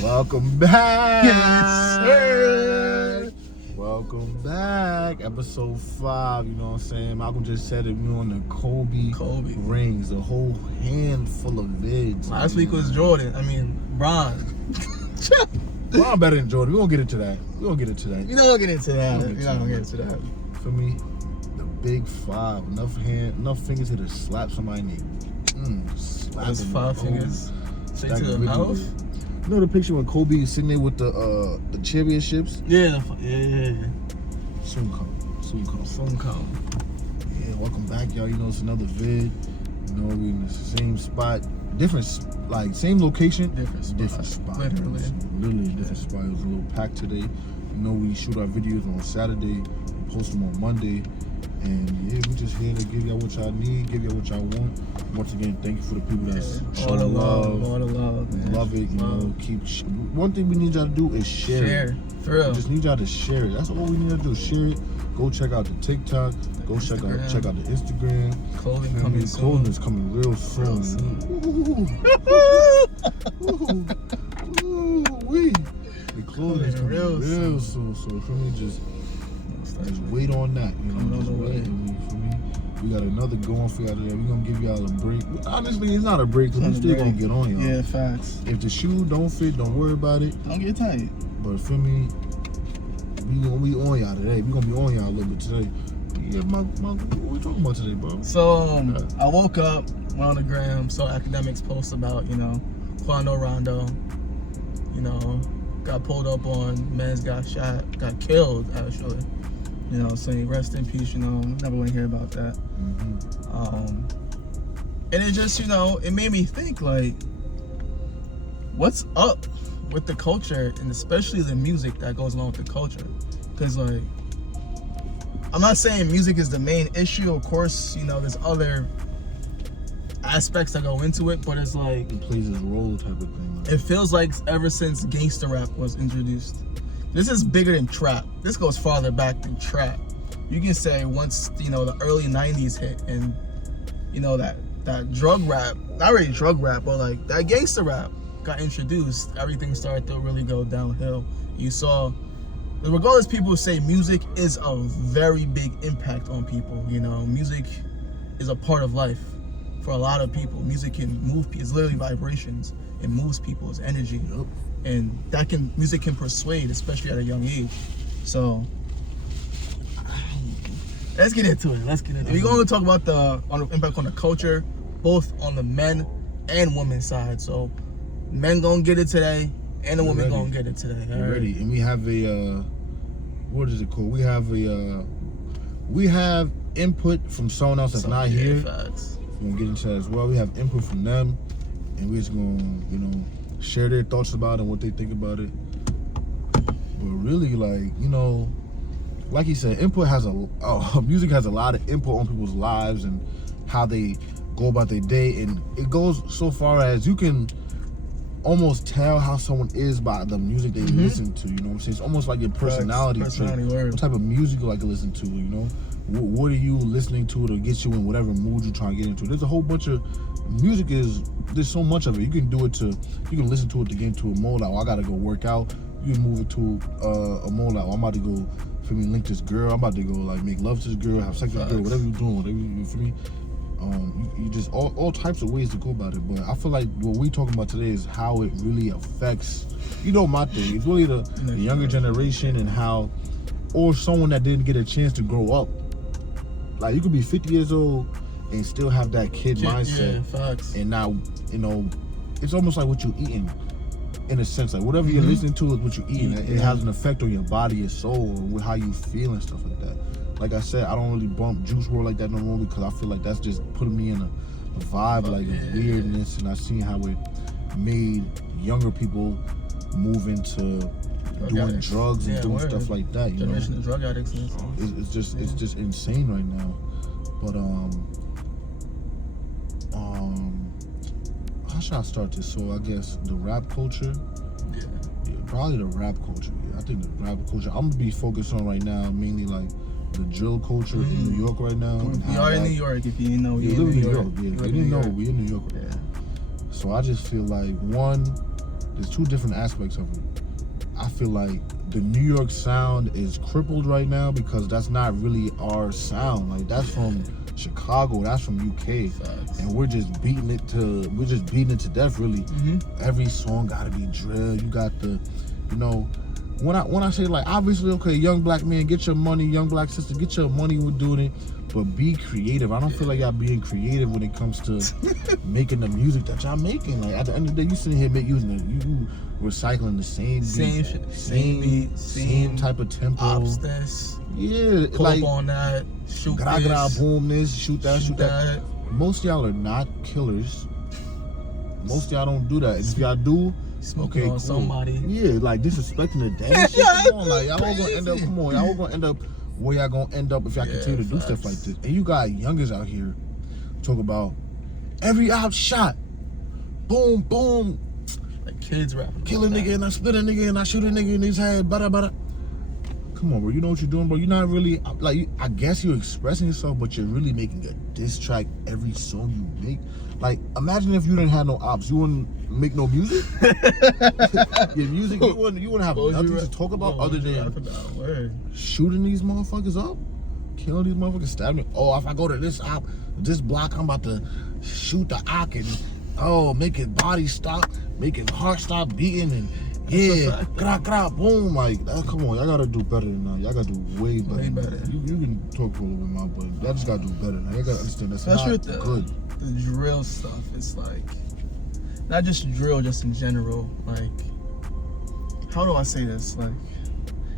Welcome back. Yes, sir. Welcome back. Episode 5, you know what I'm saying? Malcolm just said it, we on the Kobe rings, a whole handful of vids. Last week was Jordan. Bron. Bron better than Jordan. We're going to get into that. You're not going to get into that. For me, the big 5. Enough fingers here to slap somebody in the slap. Those 5 fingers straight to the mouth. You know the picture when Kobe is sitting there with the championships? Yeah. Soon come. Yeah, welcome back, y'all. You know, it's another vid. You know, we in the same spot. Same location. Different spot. Literally a different spot. It was a little packed today. You know, we shoot our videos on Saturday. We post them on Monday. And yeah, we just here to give y'all what y'all need, give y'all what y'all want. Once again, thank you for the people that's showing love. All the love, man. Love it, you know. One thing we need y'all to do is share. For real. We just need y'all to share it. That's all we need to do. Share it. Go check out the TikTok. Go check out the Instagram. Clothing coming soon. Clothing is coming real soon. The clothing is coming real soon. So for me, just wait on that, you know. Just wait. For me, we got another going for y'all today. We're gonna give y'all a break. Honestly, it's not a break because we still gonna get on y'all. Yeah, facts. If the shoe don't fit, don't worry about it. Don't get tight. But for me, we gonna be on y'all today. We gonna be on y'all a little bit today. Yeah, what we talking about today, bro? So I woke up, went on the gram, saw academics post about, Quando Rondo, got pulled up on, man's got shot, got killed actually. Saying rest in peace, never want to hear about that. Mm-hmm. And it just, it made me think, like, what's up with the culture and especially the music that goes along with the culture? Because, like, I'm not saying music is the main issue. Of course, there's other aspects that go into it, but it's like it plays its role type of thing. It feels like ever since gangster rap was introduced, this is bigger than trap. This goes farther back than trap. You can say once, the early 90s hit and, that drug rap, not really drug rap, but like that gangster rap got introduced, everything started to really go downhill. You saw, regardless, people say music is a very big impact on people. Music is a part of life for a lot of people. Music can move people. It's literally vibrations. It moves people's energy. Yep. And music can persuade, especially at a young age. So let's get into it. We're going to talk about the impact on the culture, both on the men and women side. So men gonna get it today, and the women gonna get it today. We're ready, and we have a what is it called? We have input from someone else that's not here. Facts. We're gonna get into that as well. We have input from them, and we're just gonna, share their thoughts about it and what they think about it. But really, like he said, input has music has a lot of input on people's lives and how they go about their day, and it goes so far as you can almost tell how someone is by the music they listen to. You know what I'm saying? It's almost like your personality. What type of music you like to listen to? What are you listening to get you in whatever mood you're trying to get into? There's a whole bunch of music. There's so much of it. You can listen to it to get into a mode like, I gotta go work out. You can move it to a mode like, I'm about to go link this girl. I'm about to go make love to this girl, have sex with this girl, whatever you're doing, you just all types of ways to go about it. But I feel like what we talking about today is how it really affects, my thing. It's really the younger generation and how, or someone that didn't get a chance to grow up. Like, you could be 50 years old and still have that kid mindset. Yeah, facts. And now, it's almost like what you're eating, in a sense. Like, whatever you're listening to is what you're eating. It has an effect on your body, your soul, with how you feel and stuff like that. Like I said, I don't really bump Juice WRLD like that no more because I feel like that's just putting me in a vibe, like of weirdness, and I've seen how it made younger people move into doing drugs and doing stuff like that. Generation of drug addicts. It's just insane right now. But how should I start this? So I guess the rap culture. Yeah, probably the rap culture. Yeah, I think the rap culture. I'm gonna be focused on right now mainly like the drill culture in New York right now. We are in New York. If you didn't know, we live in New York. Yeah, we didn't know we in New York. Yeah. So I just feel like one, there's two different aspects of it. I feel like the New York sound is crippled right now because that's not really our sound. Like that's from Chicago, that's from UK, and we're just beating it to death. Really, every song gotta be drill. You got the, you know, when I say like obviously okay, young black man, get your money, young black sister, get your money. We're doing it. But be creative. I don't feel like y'all being creative when it comes to making the music that y'all making. Like at the end of the day, you sitting here you recycling the same beat, same type of tempo. Obstance. Yeah, pull like up on that. Shoot this. Boom this. Shoot that. Most of y'all are not killers. Most of y'all don't do that. If y'all do, smoking on cool. Somebody. Yeah, like disrespecting the dead. Shit. Come on, like y'all all gonna end up. Come on, y'all all gonna end up. Where y'all gonna end up if y'all continue to do stuff like this? And you got youngers out here talk about every outshot, boom, boom, like kids rapping, kill a nigga and I split a nigga and I shoot a nigga in his head, bada. Come on, bro, you know what you're doing, bro. You're not really like I guess you're expressing yourself, but you're really making a diss track every song you make. Like, imagine if you didn't have no ops, you wouldn't make no music. Your music, you wouldn't have nothing to talk about other than shooting these motherfuckers up, killing these motherfuckers, stabbing. Oh, if I go to this block, I'm about to shoot the op and make his body stop, make his heart stop beating, and yeah, boom, like come on, y'all gotta do better than that. Y'all gotta do way better. You can talk for a little bit more, but y'all just gotta do better. Now y'all gotta understand that's not good. The drill stuff, it's like not just drill, just in general. Like, how do I say this? Like,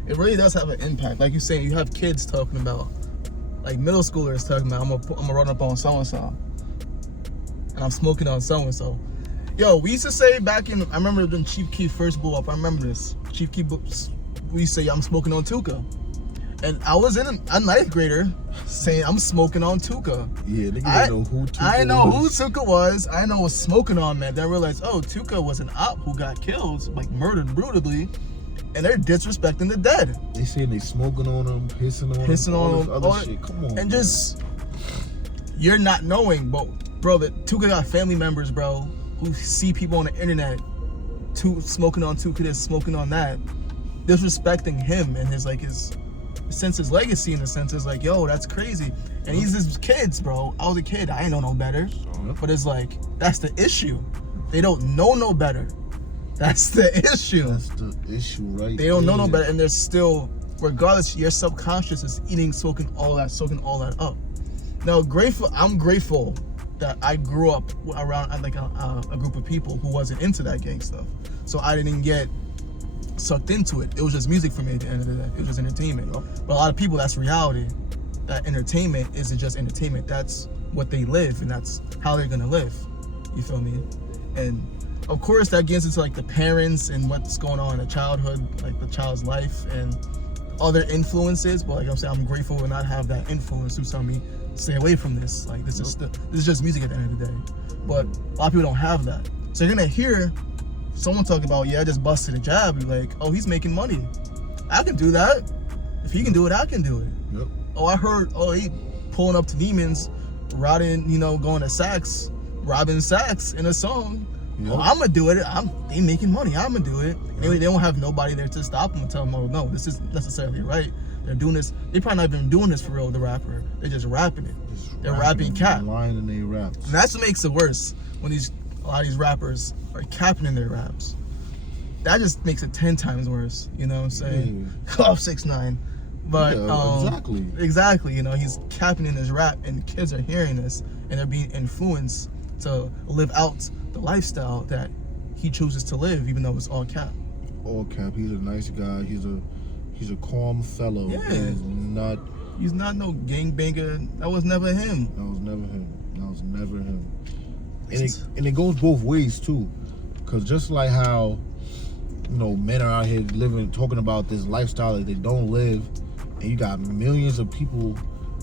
it really does have an impact. Like you're saying, you have kids talking about, like middle schoolers talking about, I'm gonna run up on so and so, and I'm smoking on so and so. Yo, we used to say back in, I remember when Chief Keef first blew up. I remember this. Chief Keef, we used to say, I'm smoking on Tuka. And I was in a ninth grader saying, I'm smoking on Tuka. Yeah, nigga didn't know who Tuka was. I know who Tuka was. I know what smoking on meant. Then I realized, oh, Tuka was an op who got killed, like murdered brutally. And they're disrespecting the dead. They saying they smoking on them, pissing on them, other shit. Come on, and just, you're not knowing, but bro, that Tuka got family members, bro, who see people on the internet smoking on Tuka this, smoking on that, disrespecting him and his legacy in a sense is like, yo, that's crazy. And he's his kids, bro. I was a kid, I ain't know no better. But it's like, that's the issue. They don't know no better. That's the issue. That's the issue, right? They don't know no better, and they're still, regardless, your subconscious is soaking all that up. Now, I'm grateful that I grew up around like a group of people who wasn't into that gang stuff. So I didn't get sucked into it. It was just music for me at the end of the day. It was just entertainment. But a lot of people, that's reality. That entertainment isn't just entertainment. That's what they live, and that's how they're gonna live. You feel me? And of course, that gets into like the parents and what's going on in the childhood, like the child's life and other influences. But like I'm saying, I'm grateful to not have that influence who's telling me stay away from this. Like this is just music at the end of the day. But a lot of people don't have that. So you're gonna hear someone talk about, yeah, I just busted a job. You're like, oh, he's making money. I can do that. If he can do it, I can do it. Yep. Oh, I heard, he pulling up to demons, riding, going to Saks, robbing Saks in a song. Yep. Oh, I'm gonna do it. They making money. I'm gonna do it. Yep. They don't have nobody there to stop them and tell them, oh no, this isn't necessarily right. They're doing this. They probably not even doing this for real. The rapper, they're just rapping it. They're rapping cap. Lying in their raps. And that's what makes it worse when a lot of these rappers are capping in their raps. That just makes it 10 times worse. You know what I'm saying? Call 6ix9ine. But exactly. He's capping in his rap, and kids are hearing this, and they're being influenced to live out the lifestyle that he chooses to live, even though it's all cap. All cap. He's a nice guy. He's a calm fellow. Yeah. He's not no gangbanger. That was never him. And it goes both ways too, because just like how men are out here talking about this lifestyle that they don't live, and you got millions of people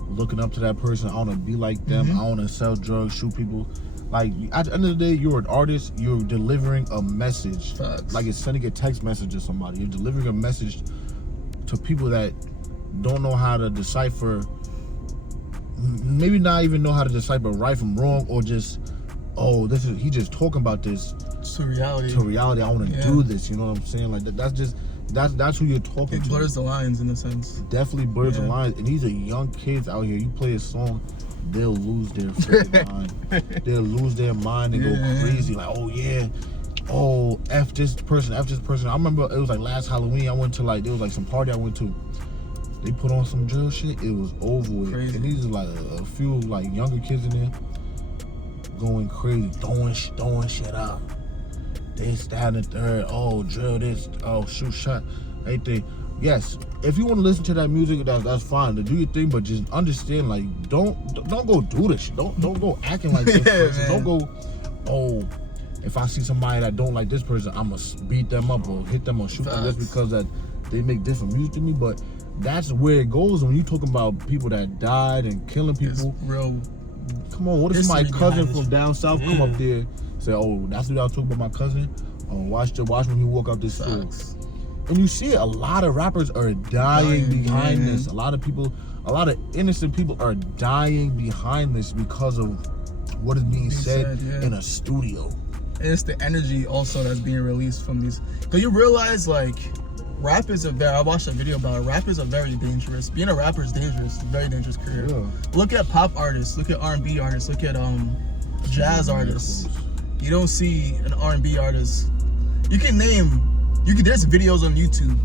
looking up to that person. I want to be like them. I want to sell drugs, shoot people. Like, at the end of the day, you're an artist. You're delivering a message. Facts. Like, it's sending a text message to somebody. You're delivering a message to people that don't know how to decipher, maybe not even know how to decipher right from wrong, or just, he just talking about this. to reality. I want to do this. You know what I'm saying? Like that's who you're talking to. It blurs the lines in a sense. Definitely blurs the lines. And these are young kids out here. You play a song, they'll lose their freaking mind. They'll lose their mind and go crazy. Like, oh yeah, oh F this person. I remember it was like last Halloween. I went to there was like some party I went to. They put on some drill shit. It was over with. Crazy. And these are like a few like younger kids in there going crazy, throwing shit up. They standing third. Oh, drill this. Oh, shoot shot. Everything. Yes, if you want to listen to that music, that's fine. To do your thing, but just understand, like, don't go do this shit. Don't go acting like this person. Don't go, oh, if I see somebody that don't like this person, I'ma beat them up or hit them or shoot them just because that they make different music to me. But that's where it goes when you talking about people that died and killing people. It's real. Come on, what if my cousin from down south come up there, say, oh, that's what I was talking about my cousin? Oh, watch when he walk out this store. And you see it, a lot of rappers are dying behind this. A lot of innocent people are dying behind this because of what is being said in a studio. And it's the energy also that's being released from these. Because you realize, like, I watched a video about it. Rap is a very dangerous. Being a rapper is dangerous. It's a very dangerous career. Yeah. Look at pop artists. Look at R&B artists. Look at jazz artists. You don't see an R&B artist. There's videos on YouTube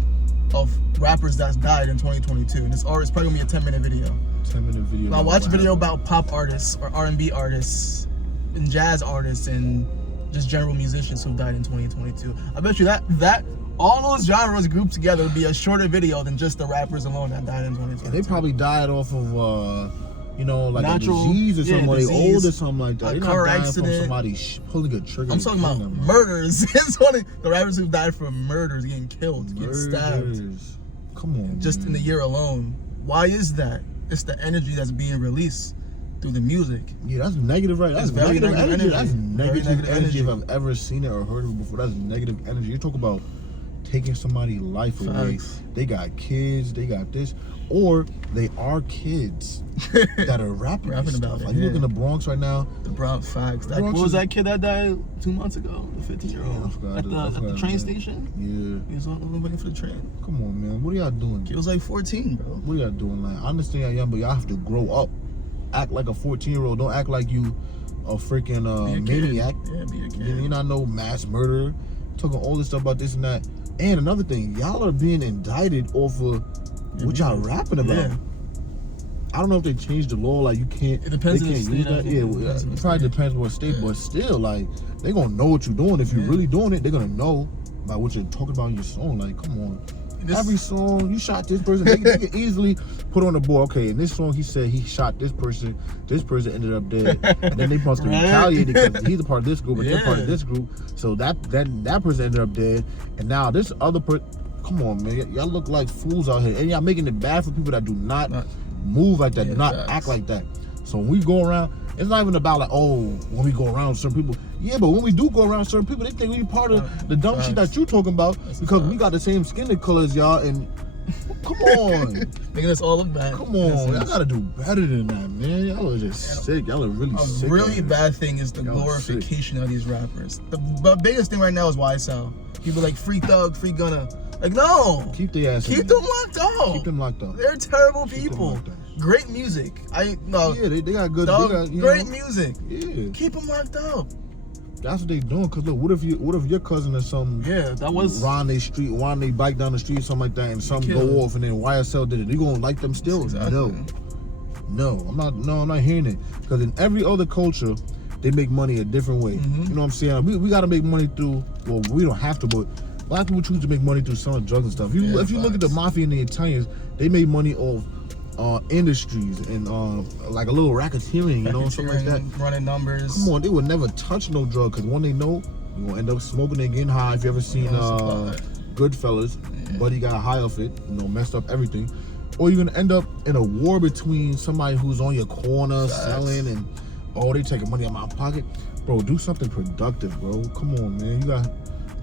of rappers that's died in 2022, and it's probably gonna be a 10-minute video. 10-minute video. Now watch a video about pop artists or R&B artists and jazz artists and just general musicians who died in 2022. I bet you that all those genres grouped together would be a shorter video than just the rappers alone that died in 2022. And they probably died off of like natural, a disease or something, or they old or something like that. A They're car not dying accident. from somebody pulling a trigger. I'm talking about murders. It's only the rappers who died from murders, getting killed, getting stabbed. Come on, just man. in the year alone. Why is that? It's the energy that's being released through the music. Yeah, that's negative, right? That's very negative energy. That's negative energy if I've ever seen it or heard of it before. That's negative energy. You talk about taking somebody's life away. They got kids, they got this, or they are kids that are rapping about it. Like, you look in the Bronx right now. The Bronx facts. What was that kid that died 2 months ago? The 15-year-old at the train station. Yeah, he was waiting for the train. Come on, man. What are y'all doing? He was like 14, bro. What are y'all doing? Like, I understand y'all young, but y'all have to grow up. Act like a 14-year-old. Don't act like you a freaking maniac. Yeah, be a kid. You're not no mass murderer. Talking all this stuff about this and that. And another thing, y'all are being indicted off of what y'all rapping about. Yeah. I don't know if they changed the law. Like, you can't. It depends on the use state. that. Yeah, it probably depends on what state. Yeah. But still, like, they gonna know what you're doing. If you're really doing it, they're gonna know about what you're talking about in your song. Like, come on. Every song you shot this person, they can easily put on the board. Okay, in this song he said he shot this person. This person ended up dead, and then they must have retaliated because he's a part of this group and they're part of this group. So that person ended up dead, and now this other person. Come on, man, y'all look like fools out here, and y'all making it bad for people that do not move like that, do not act like that. So when we go around, it's not even about like, oh, when we go around certain people. Yeah, but when we do go around certain people, they think we part of the dumb shit that you talking about because we got the same skin color as y'all. And come on, making us all look bad. Come on, y'all gotta do better than that, man. Y'all are just sick. Y'all are really sick. A really bad thing is the glorification of these rappers. The biggest thing right now is YSL. People like free Thug, free Gunna. Like, no, keep their ass. Keep them locked up. Keep them locked up. They're terrible people. Great music. Yeah, they got good. Great music. Yeah. Keep them locked up. That's what they doing. Cause look, what if your cousin or some run they bike down the street or something like that, and something go off, and then YSL did it? You gonna like them still? Exactly. No, I'm not hearing it. Cause in every other culture, they make money a different way. You know what I'm saying? We gotta make money through. Well, we don't have to, but a lot of people choose to make money through selling drugs and stuff. If you look at the mafia and the Italians, they made money off industries and like a little racketeering, you know, something like that. Running numbers. Come on, they would never touch no drug because when they know, you're gonna end up smoking and getting high. If you ever seen Goodfellas, Buddy got high off it, messed up everything. Or you're gonna end up in a war between somebody who's on your corner selling and they taking money out of my pocket. Bro, do something productive, bro. Come on, man. You got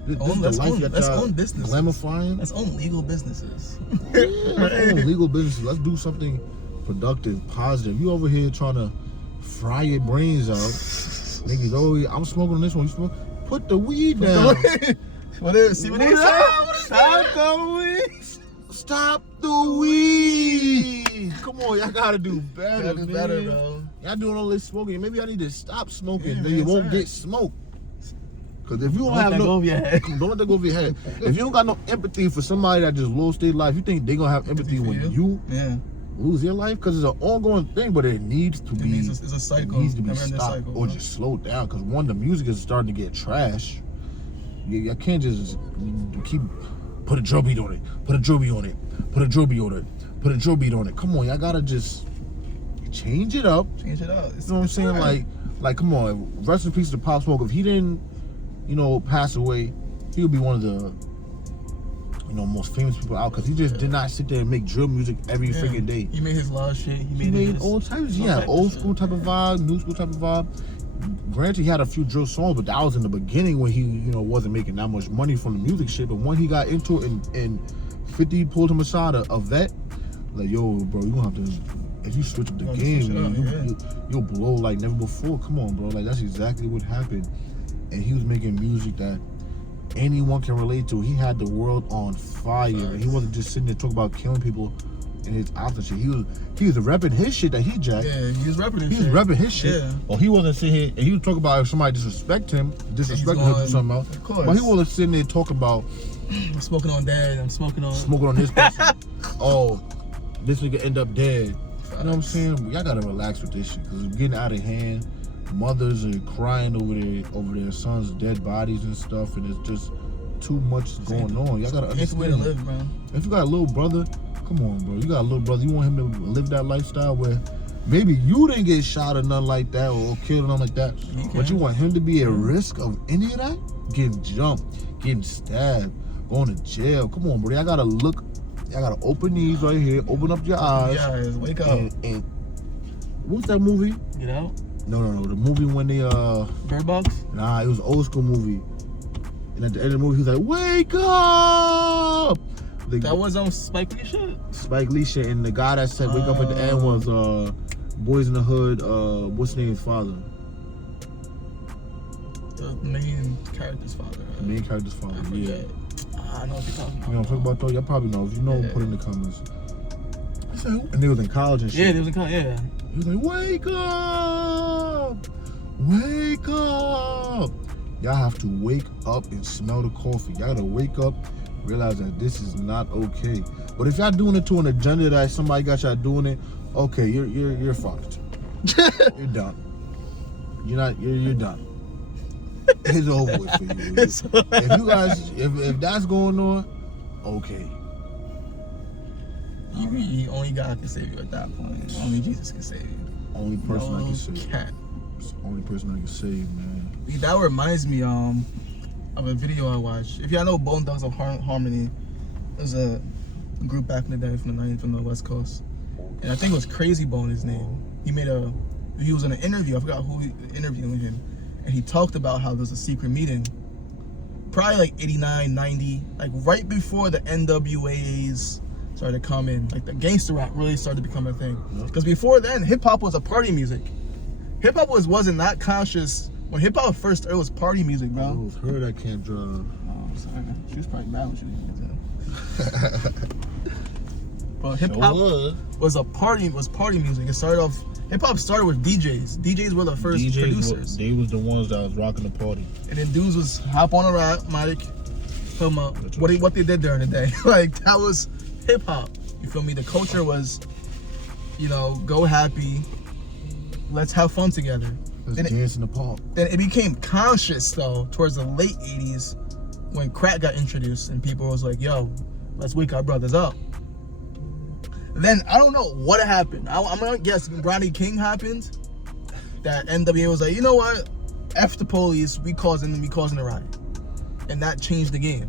let's own businesses. Glamifying. Let's own legal businesses. Let's own legal businesses. Let's do something productive, positive. You over here trying to fry your brains out. Niggas, I'm smoking on this one. You smoke? Put the weed down. What is? See what they say? Stop the weed. Stop the weed. Come on, y'all gotta do better, Gotta do man. better, bro. Y'all doing all this smoking. Maybe I need to stop smoking. Yeah, Then you man, won't sorry. get smoked. Cause if you don't Don't have let that no, go over your head. don't let that go over your head. If you don't got no empathy for somebody that just lost their life, you think they gonna have empathy for when you Yeah. lose your life? Cause it's an ongoing thing, but it needs to be. It's a cycle. It needs to be Never-ending stopped cycle, or bro. just slowed down. Cause one, the music is starting to get trash. You can't just keep put a drill beat on it, put a drill beat on it, put a drill beat on it, put a drill beat on it. Come on, y'all gotta just change it up. Change it up. You know what I'm saying? Right. Like, come on. Rest in peace to Pop Smoke. If he didn't, pass away, he would be one of the, most famous people out. Because he just did not sit there and make drill music every freaking day. He made his loud shit. He made all types. Yeah, old school type of vibe, new school type of vibe. Granted, he had a few drill songs, but that was in the beginning when he, wasn't making that much money from the music shit. But when he got into it and 50 pulled him aside, a vet, like, yo, bro, you gonna have to, if you switch up the game, man, you'll blow like never before. Come on, bro. Like, that's exactly what happened. And he was making music that anyone can relate to. He had the world on fire. And he wasn't just sitting there talking about killing people in his after shit. He was repping his shit that he jacked. Yeah, he was repping his He shit. was repping his shit. Yeah. Or he wasn't sitting here and he would talk about if somebody disrespected him or something else. Of course. But he wasn't sitting there talking about I'm smoking on dad. I'm smoking on this person. Oh, this nigga end up dead. You know what I'm saying? Y'all gotta relax with this shit because it's getting out of hand. Mothers are crying over their sons' dead bodies and stuff, and it's just too much going on. Y'all gotta understand. It's the way to live, bro. If you got a little brother, come on, bro. You got a little brother. You want him to live that lifestyle where maybe you didn't get shot or nothing like that or killed or nothing like that, but you want him to be at risk of any of that? Getting jumped, getting stabbed, going to jail. Come on, bro. Y'all gotta look. Y'all gotta open these right here. Open up your eyes. Guys, wake up. And what's that movie? Get out. No. The movie when they Bird Box? Nah, it was an old school movie. And at the end of the movie, he was like, "Wake up!" That was on Spike Lee shit? Spike Lee shit, and the guy that said "Wake up" at the end was Boys in the Hood. What's his name's father? The main character's father. The main character's father. Yeah. I know what you're talking about. You know what I'm talking about though? Y'all probably know. If you know, put in the comments. And they was in college and shit. Yeah, they was in college. Yeah. He was like, "Wake up! Wake up!" Y'all have to wake up and smell the coffee. Y'all gotta wake up, realize that this is not okay. But if y'all doing it to an agenda that somebody got y'all doing it, okay, you're fucked. You're done. You're done. It's over with for you. If you guys, if that's going on, okay. Only God can save you at that point. Only Jesus can save you. Only person I can save. Cat. It's the only person I can save, man. That reminds me of a video I watched. If y'all know Bone Thugs of Harmony, there's a group back in the day from the West Coast, and I think it was Crazy Bone his name. He was in an interview. I forgot who interviewing him, and he talked about how there's a secret meeting, probably like 89, 90, like right before the NWAs started to come in, like the gangster rap really started to become a thing. Because before then, hip hop was a party music. Hip hop wasn't that conscious. When hip hop first started, it was party music, bro. It was her that can't drive. Oh, I'm sorry. She was probably bad when she was young. But hip hop was party music. It started off. Hip hop started with DJs. DJs were the first producers. They was the ones that was rocking the party. And then dudes was hop on a mic, come up what they did during the day. Like that was hip hop. You feel me? The culture was, go happy. Let's have fun together. Let's dance in the park. Then it became conscious though towards the late 80s when crack got introduced and people was like, yo, let's wake our brothers up. Then I don't know what happened. I'm gonna guess Bronny King happened. That NWA was like, you know what? F the police, we causing a riot. And that changed the game.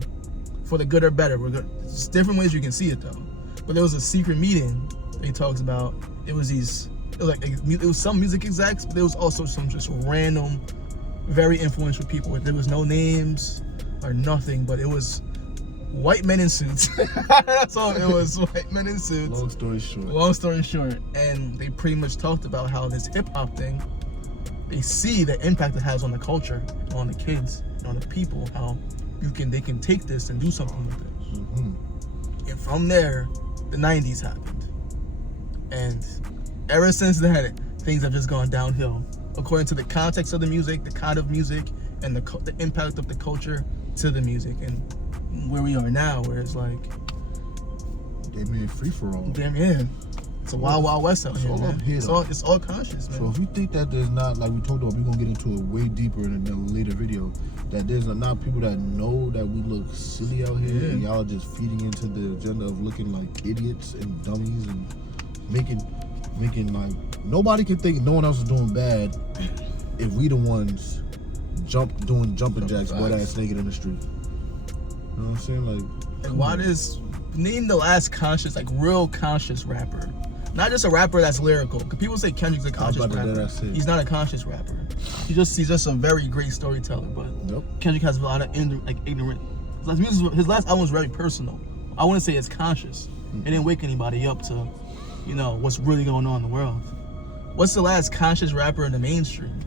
For the good or better. There's different ways you can see it though. But there was a secret meeting they talked about. It was some music execs, but there was also some just random, very influential people. There was no names or nothing, but it was white men in suits. That's all it was, white men in suits. Long story short. And they pretty much talked about how this hip hop thing, they see the impact it has on the culture, on the kids. on the people, how they can take this and do something with it. Mm-hmm. And from there, the 90s happened. And ever since then, things have just gone downhill. According to the context of the music, the kind of music, and the impact of the culture to the music. And where we are now, where it's like... They made free-for-all. Damn, yeah. It's a wild, wild west out here, all man. up here, It's all conscious, man. So if you think that there's not, like we talked about, we're going to get into it way deeper in a later video, that there's not people that know that we look silly out here, and y'all are just feeding into the agenda of looking like idiots and dummies and making like, nobody can think no one else is doing bad if we the ones doing jumping jacks butt ass naked in the street. You know what I'm saying? Like why does... Name the last conscious, like real conscious rapper. Not just a rapper that's lyrical. Because people say Kendrick's a conscious rapper. He's not a conscious rapper. He's just a very great storyteller. But Kendrick has a lot of ignorant. His last album was very personal. I wouldn't say it's conscious. It didn't wake anybody up to, what's really going on in the world. What's the last conscious rapper in the mainstream?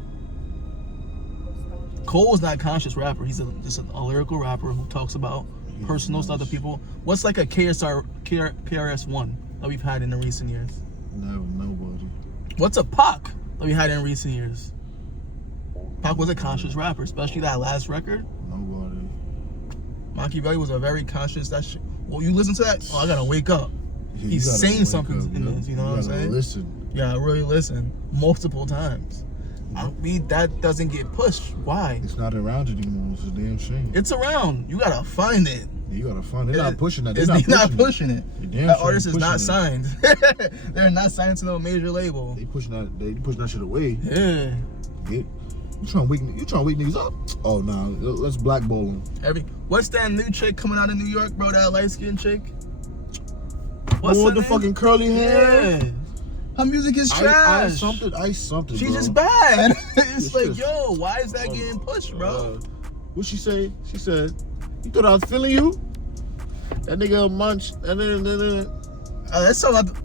Cole's not a conscious rapper. He's just a lyrical rapper who talks about personal stuff to people. What's like a KRS-One that we've had in the recent years? Nobody. What's a Pac that we had in recent years? Pac was a conscious rapper, especially that last record. Nobody. Machiavelli was a very conscious. Well, you listen to that? Oh, I gotta wake up. Yeah, He's saying something in this. You know what I'm saying? Listen. Yeah, really listen multiple times. That doesn't get pushed. Why? It's not around anymore. It's a damn shame. It's around. You gotta find it. Yeah, you gotta find it. They're not pushing that. They're not pushing it. That artist is not signed. They're not signed to no major label. They pushing that shit away. Yeah. You trying to wake niggas up? Oh nah, let's blackball them. What's that new chick coming out of New York, bro? That light skinned chick. What's the fucking curly hair? Yeah. Her music is trash. I something. She's bro. just bad. It's like, yo, why is that getting pushed, bro? What she say? She said, "You thought I was feeling you?" That nigga munch. Let's talk about.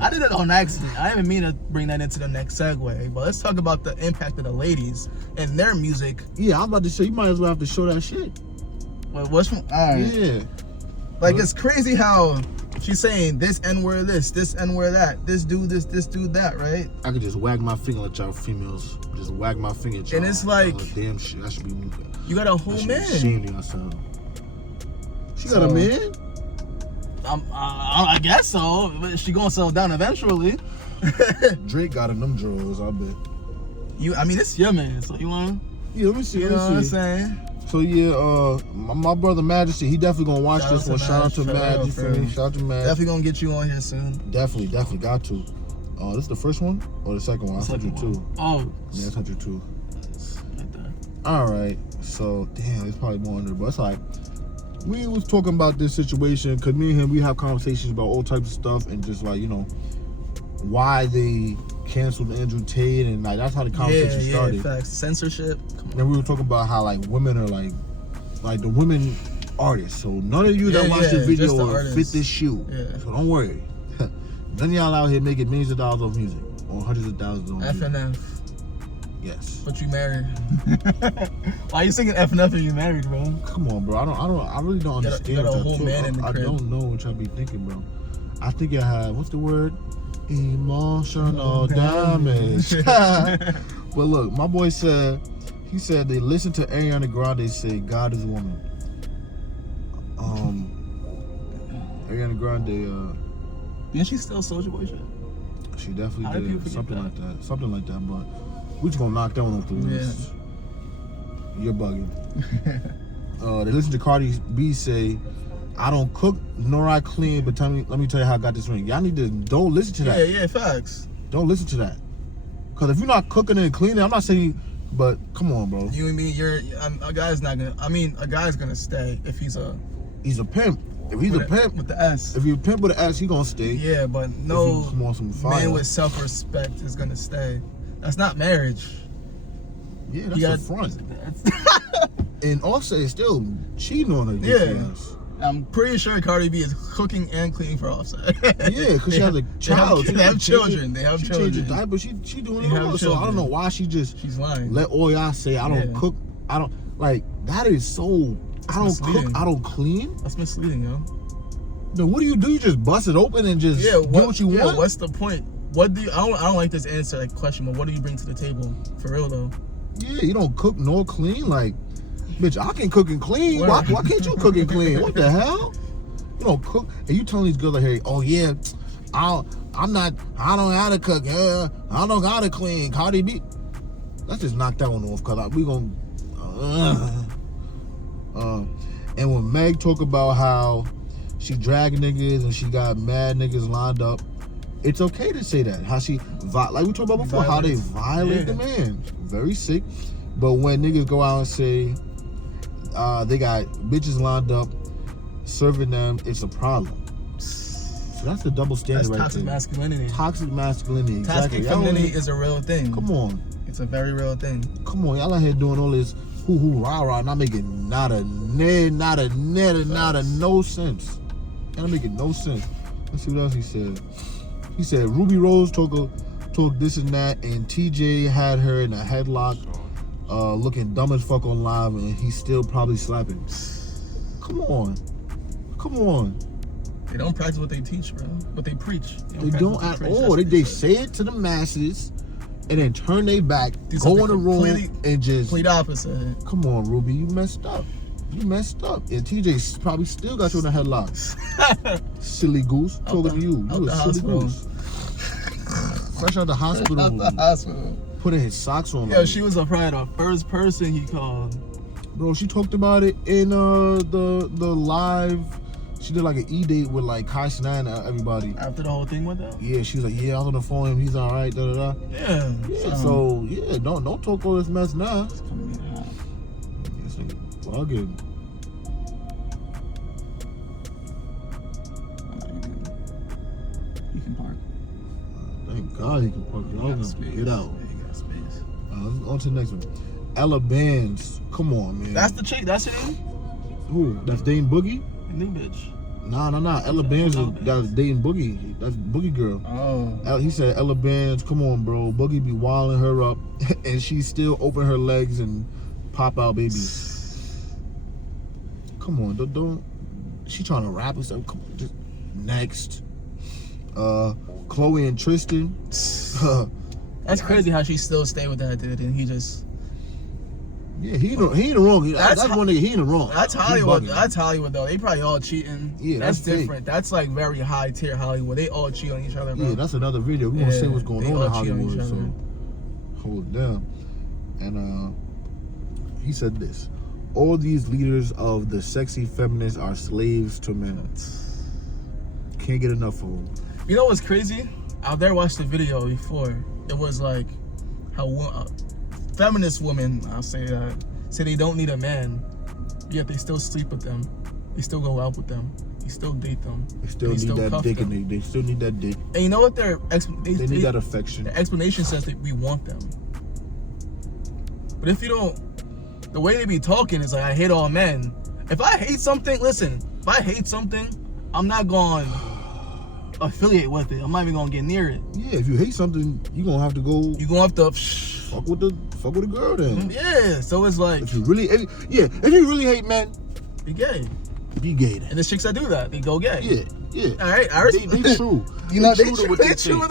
I did it on accident. I didn't mean to bring that into the next segue, but let's talk about the impact of the ladies and their music. Yeah, I'm about to say you might as well have to show that shit. Wait, what's from? All right. Yeah. Like it's crazy how she's saying this N-word this N-word that, this dude that, right? I could just wag my finger at y'all females. Just wag my finger at y'all. And it's like, damn shit. That should be. You got a whole man. Ashamed of yourself. She got a man. I guess so. But she gonna settle down eventually. Drake got in them drawers, I bet. It's your man, so you want? Yeah, let me see. You know what I'm saying? So yeah, my brother Majesty, he definitely gonna watch this one. Shout out to Mad. Shout out to Mad. Definitely gonna get you on here soon. Definitely got to. This is the first one or the second one? I sent you two. Oh. Yeah, I sent you two. Right there. All right. So damn, it's probably more under, but it's like we was talking about this situation because me and him we have conversations about all types of stuff and just like why they canceled Andrew Tate and like that's how the conversation started. Yeah, facts. Censorship. And we were talking about how like women are like the women artists. So none of you that watch this video will fit this shoe. Yeah. So don't worry. None of y'all out here making millions of dollars off music or hundreds of thousands on music. FNF. Yes. But you married. Why are you singing FNF if you married, bro? Come on, bro. I really don't understand. You got a whole man in the crib. I don't know what y'all be thinking, bro. I think I have what's the word? Emotional damage. But look, my boy said they listen to Ariana Grande say God is a woman. Ariana Grande Didn't she still Soulja Boy shit? She definitely did something like that, but we just gonna knock that one off the list. Yeah. You're bugging. They listen to Cardi B say, I don't cook nor I clean, but let me tell you how I got this ring. Y'all need to don't listen to that. Yeah, facts. Don't listen to that. Cause if you're not cooking and cleaning, I'm not saying, but come on, bro. You and me, a guy's not gonna. A guy's gonna stay if he's a pimp. If he's a pimp with the S. If you're a pimp with an S, he gonna stay. Yeah, but no man with self-respect is gonna stay. That's not marriage. Yeah, that's a front. And Offset is still cheating on her. Yeah. I'm pretty sure Cardi B is cooking and cleaning for Offset. Yeah, because she has a child. They have children. She changed the diaper. She doing it all. So I don't know why she's lying. Let all y'all say I don't cook. Like, that is so. I don't misleading. cook. I don't clean. That's misleading, yo. Then what do? You just bust it open and just get what you want? What's the point? What do you? I don't like this answer, like question, but what do you bring to the table? For real though. Yeah, you don't cook nor clean. Like, bitch, I can cook and clean. Why can't you cook and clean? What the hell? You don't cook, and you telling these girls like, hey, oh yeah, I don't know how to cook. Yeah, I don't know how to clean. Cardi B. Let's just knock that one off, cause we gonna. And when Meg talk about how she dragged niggas and she got mad niggas lined up, it's okay to say that. How she, like we talked about before, how they violate the man. Very sick. But when niggas go out and say they got bitches lined up, serving them, it's a problem. So that's the double standard right there. Toxic masculinity. Toxic masculinity, exactly. Toxic femininity is a real thing. Come on. It's a very real thing. Come on, y'all out here doing all this hoo-hoo, rah-rah, not making not a no sense. Not making no sense. Let's see what else he said. He said Ruby Rose talk this and that, and TJ had her in a headlock, looking dumb as fuck on live, and he's still probably slapping. Come on. They don't practice what they teach, bro. What they preach. They don't at all. They say it to the masses, and then turn their back, go in the room, and just complete opposite. Come on, Ruby, you messed up. And TJ probably still got you in a headlock. Silly goose, talking to you. You a silly goose. Fresh out the hospital. Putting his socks on. Yo, she was probably the first person he called. Bro, she talked about it in the live. She did like an E-date with like Kai Cenat and everybody. After the whole thing went down? Yeah, she was like, yeah, I was on the phone, he's all right, da-da-da. Yeah. So, yeah, don't talk all this mess now. It's coming in hot. This nigga bugging. You can park. Thank God he can park. Y'all gonna get out. Yeah, he got space. On to the next one. Ella Bands. Come on, man. That's the chick. That's her name? Who? That's Dane Boogie? New bitch. Nah. Ella Bands that's Dane Boogie. That's Boogie Girl. Oh. He said, Ella Bands, come on, bro. Boogie be wilding her up, and she still open her legs and pop out babies. Come on, don't. She trying to rap and stuff. Come on, just next. Chloe and Tristan. That's crazy how she still stay with that dude, and he just. Yeah, he in the wrong. That's one nigga. He in the wrong. That's Hollywood. That's Hollywood though. They probably all cheating. Yeah, that's different. fake. That's like very high tier Hollywood. They all cheat on each other, bro. Yeah, that's another video. We gonna say what's going on in Hollywood. So hold it down. And he said this: all these leaders of the sexy feminists are slaves to men. Can't get enough of them. You know what's crazy? I've never watched the video before. It was like how feminist women, I'll say that, say they don't need a man, yet they still sleep with them. They still go out with them. They still date them. They still need that dick, and they still need that dick. And you know what? They need that affection. The explanation says that we want them. But if you don't, the way they be talking is like, I hate all men. If I hate something, listen, if I hate something, I'm not going to affiliate with it. I'm not even going to get near it. Yeah, if you hate something, you're going to have to go. You're going to have to fuck with the girl then. Yeah, so it's like. If you really hate men, be gay. Be gay then. And the chicks that do that, they go gay. Yeah. All right, I respect. They true. You know, they true true to what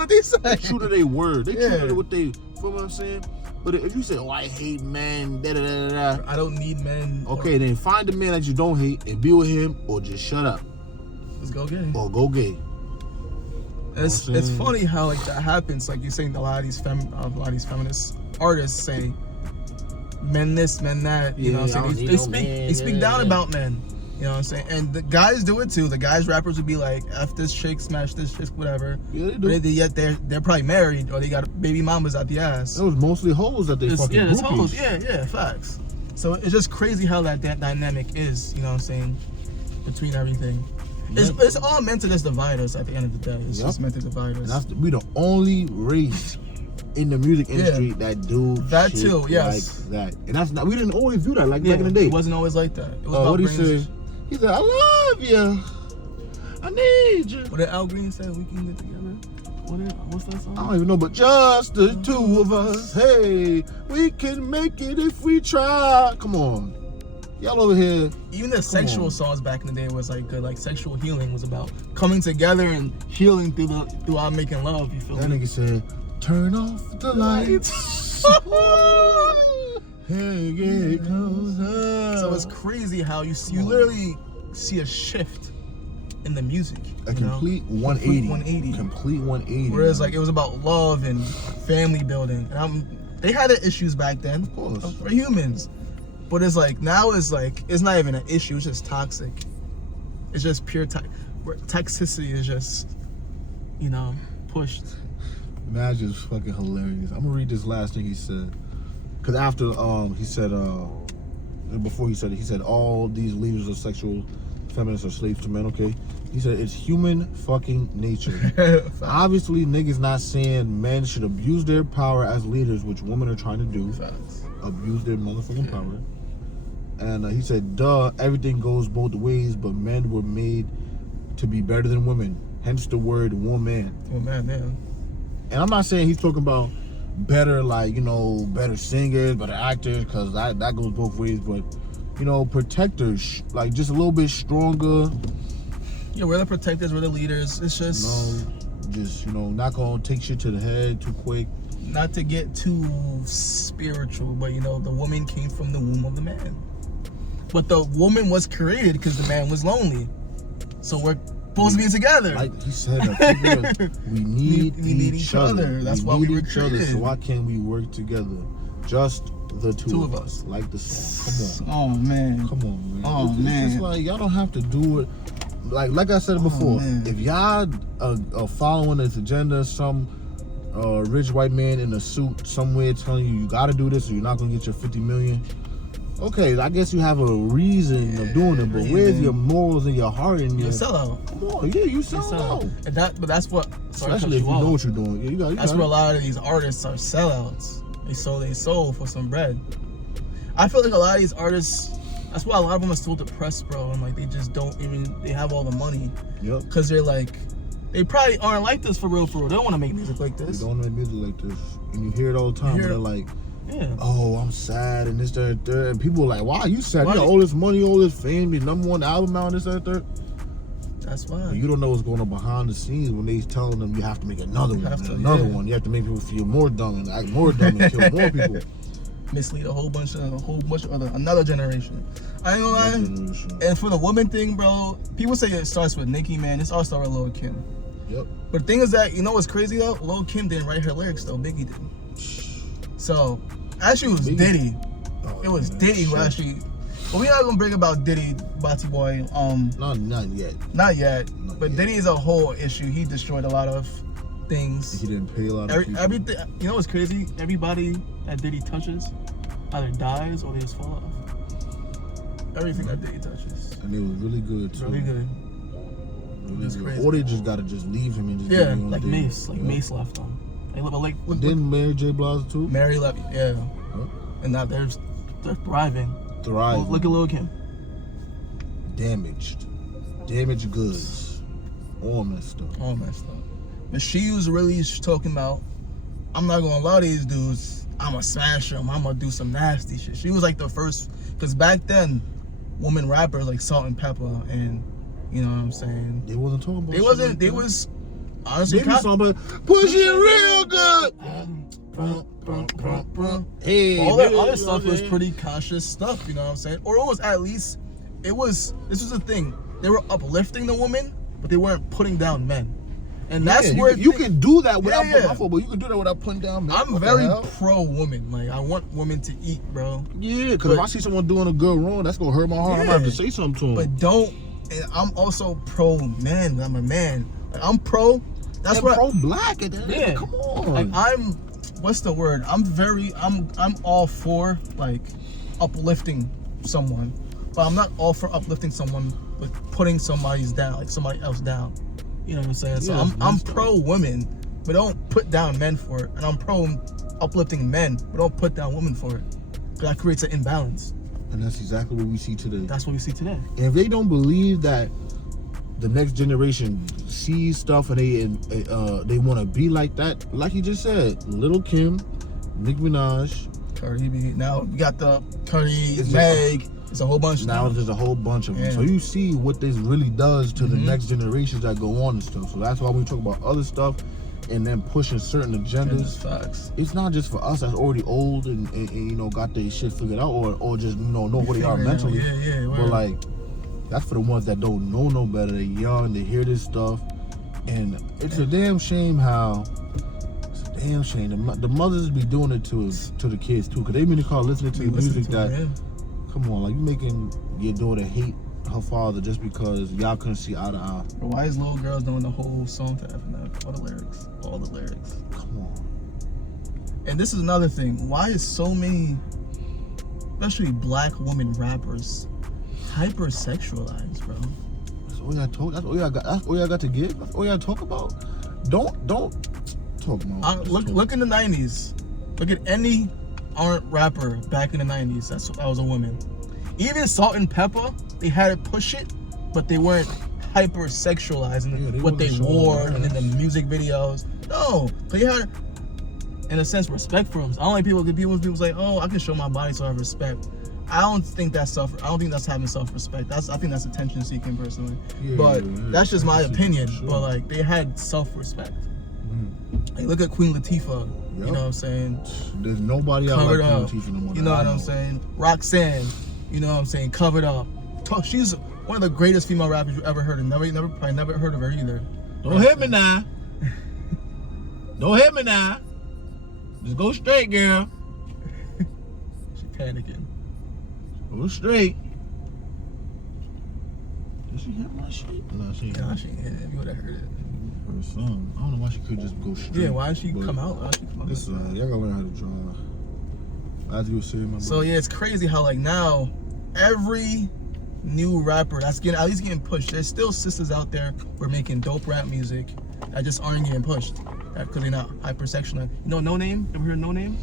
they say. They true to their word. They Yeah. true to what they. You know what I'm saying? But if you say, "Oh, I hate men," I don't need men. Okay, then find the man that you don't hate and be with him, or just shut up. Let's go gay. Or go gay. It's funny how like that happens. Like you're saying, a lot of these feminist artists say men this, men that. You know what I'm saying? They speak down about men. You know what I'm saying? And the guys do it too. The guys rappers would be like, F this chick, smash this chick, whatever. Yeah, they do. Yet they're probably married or they got baby mamas out the ass. It was mostly hoes that they fucking it's groupies. hoes. Yeah, facts. So it's just crazy how that dynamic is, you know what I'm saying, between everything. It's all meant to just divide us at the end of the day. It's just meant to divide us. We the only race in the music industry that do that shit too, yes. like that. And that's not, we didn't always do that like back in the day. It wasn't always like that. It was about what he said? He said, I love you. I need you. What did Al Green say? We can get together. What's that song? I don't even know, but just the two of us. Hey, we can make it if we try. Come on. Y'all over here. Even the sexual songs back in the day was like good. Like sexual healing was about coming together and healing throughout making love. You feel That me? nigga said, turn off the lights. Hey, get closer. So it's crazy how you literally see a shift in the music. A complete 180. Complete 180. Whereas like it was about love and family building. And they had their issues back then. Of course. We're humans. But it's like now it's not even an issue. It's just toxic. It's just pure toxicity is just, pushed. That's just fucking hilarious. I'm gonna read this last thing he said. Cause after he said before he said it, he said all these leaders of sexual feminists are slaves to men, okay? He said it's human fucking nature. Obviously niggas not saying men should abuse their power as leaders, which women are trying to do. Facts. Abuse their motherfucking power. And he said, duh, everything goes both ways, but men were made to be better than women. Hence the word woman. Woman, man. And I'm not saying he's talking about better, like, better singers, better actors, because that goes both ways, but, protectors, like, just a little bit stronger. Yeah, we're the protectors, we're the leaders. It's just... not gonna take shit to the head too quick. Not to get too spiritual, but, the woman came from the womb of the man. But the woman was created because the man was lonely. So we're supposed to be together. Like he said, we need each other. That's why we were created. So why can't we work together? Just the two of us. Like the song. Come on. Oh man. Come on, man. Oh man. It's just like y'all don't have to do it. Like I said before, if y'all are following this agenda, some rich white man in a suit somewhere telling you gotta do this or you're not gonna get your 50 million. Okay, I guess you have a reason of doing it, but where's your morals and your heart and your sellout? Come on, yeah, you sell out. And that's what, especially if you know what you're doing. Yeah, you got. That's where a lot of these artists are sellouts. They sold for some bread. I feel like a lot of these artists. That's why a lot of them are still depressed, bro. And like they just don't even. They have all the money. Yep. Because they're like, they probably aren't like this for real. They don't want to make music like this. They don't make music like this, and you hear it all the time. They're like. Yeah. Oh, I'm sad and this, that, third. And people are like, why are you sad? You got all this money, all this fame, your number one album out, this, that, third. That's why. But you don't know what's going on behind the scenes when they telling them you have to make another one. You have to make people feel more dumb and act more dumb and kill more people. Mislead a whole bunch of another generation. I ain't gonna lie. And for the woman thing, bro, people say it starts with Nicki, man. This all started with Lil' Kim. Yep. But the thing is that, what's crazy though? Lil' Kim didn't write her lyrics though. Biggie did. So, actually it was Diddy. It was Diddy who actually... Well, we're not going to bring about Diddy, Bati Boy. Not yet. Not yet. But Diddy is a whole issue. He destroyed a lot of things. He didn't pay a lot of people. Everything, what's crazy? Everybody that Diddy touches either dies or they just fall off. Everything that Diddy touches. And it was really good, too. Really good. Really good. Crazy. Or they just got to just leave him and just get him like Mace. Like Mace left him. Didn't Mary J. Blige too? Mary left, yeah. Huh? And now they're thriving. Thriving. Look at Lil' Kim. Damaged goods. All messed up. But she was really talking about, I'm not gonna allow these dudes, I'm gonna smash them, I'm gonna do some nasty shit. She was like the first, because back then, women rappers like Salt and Pepper and, you know what I'm saying? They wasn't talking about They was honestly push it real good. Hey, all that other stuff was pretty conscious stuff, you know what I'm saying? Or it was at least, this was the thing. They were uplifting the woman, but they weren't putting down men. And that's where you can do that without putting my fault, but you can do that without putting down men. I'm very pro woman. Like I want women to eat, bro. Yeah, because if I see someone doing a girl wrong, that's gonna hurt my heart. I'm gonna have to say something to him. But don't. And I'm also pro man. I'm a man. Like, I'm pro. That's what pro black. Yeah. Come on. Like what's the word? I'm all for like uplifting someone, but I'm not all for uplifting someone with putting somebody else down. You know what I'm saying? So I'm pro women, but don't put down men for it. And I'm pro uplifting men, but don't put down women for it. Because that creates an imbalance. And that's exactly what we see today. That's what we see today. And if they don't believe that the next generation sees stuff and they want to be like that. Like you just said, Lil' Kim, Nicki Minaj, Cardi B. Now you got the Cardi, It's Meg. It's a whole bunch. now there's a whole bunch of them. Yeah. So you see what this really does to the next generations that go on and stuff. So that's why when we talk about other stuff and then pushing certain agendas, Facts. it's not just for us that's already old and you know got their shit figured out or just know who they are mentally. Yeah. But like that's for the ones that don't know no better. They're young, they hear this stuff, and it's a damn shame how. Damn shame. The mothers be doing it to the kids too, cause they mean to call listening to the music that. Come on, like you making your daughter hate her father just because y'all couldn't see eye to eye. But why is little girls knowing the whole song to F&F? All the lyrics. Come on. And this is another thing. Why is so many, especially black women rappers, hypersexualized, bro? That's all y'all talk. That's all y'all got. That's all y'all got to give. That's all y'all talk about. Don't talk about. Look in the 90s. Look at any rapper back in the 90s that was a woman. Even Salt and Pepper, they had to push it, but they weren't hypersexualized in what they wore and in the music videos. No, they had, in a sense, respect for them. I don't like people say, "Oh, I can show my body, so I have respect." I don't think that's having self-respect. I think that's attention seeking personally. That's just my opinion. Sure. But like they had self-respect. Like, look at Queen Latifah. You know what I'm saying? There's nobody out like Queen Latifah no more. You know what I'm saying? Roxanne. You know what I'm saying? Covered Up. She's one of the greatest female rappers you ever heard of. Probably never heard of her either. Don't hit me now. Don't hit me now. Just go straight, girl. She panicking. Go straight. Did she hit my shit? No, she ain't. Nah, she ain't hit it. You would have heard it. Her song. I don't know why she could just go straight. Yeah, why did she come out? This y'all gotta learn how to draw. As you were saying, my So yeah, it's crazy how like now every new rapper that's at least getting pushed. There's still sisters out there who are making dope rap music that just aren't getting pushed because they're not hypersexual. You know, No Name. Ever heard No Name?